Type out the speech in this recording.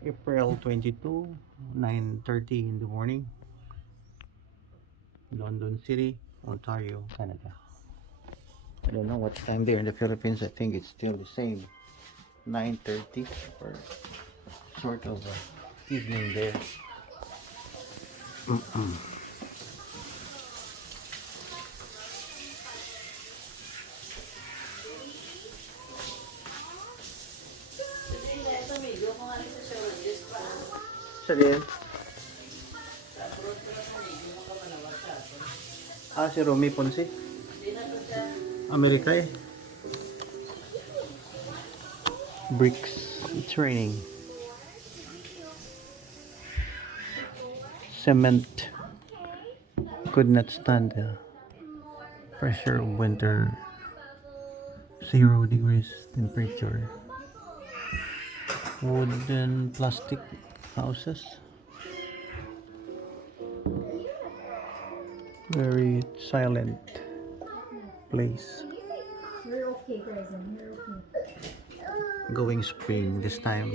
April 22, 9:30 in the morning, London City, Ontario, Canada. I don't know what time there in the Philippines. I think it's still the same, 9:30 or sort of evening there. Sabihin? Si Romy Ponce. America eh. Bricks. It's raining. Cement could not stand the pressure of winter. 0 degrees temperature. Wooden plastic houses. Very silent place. You're okay, Grayson. You're okay. Going spring this time.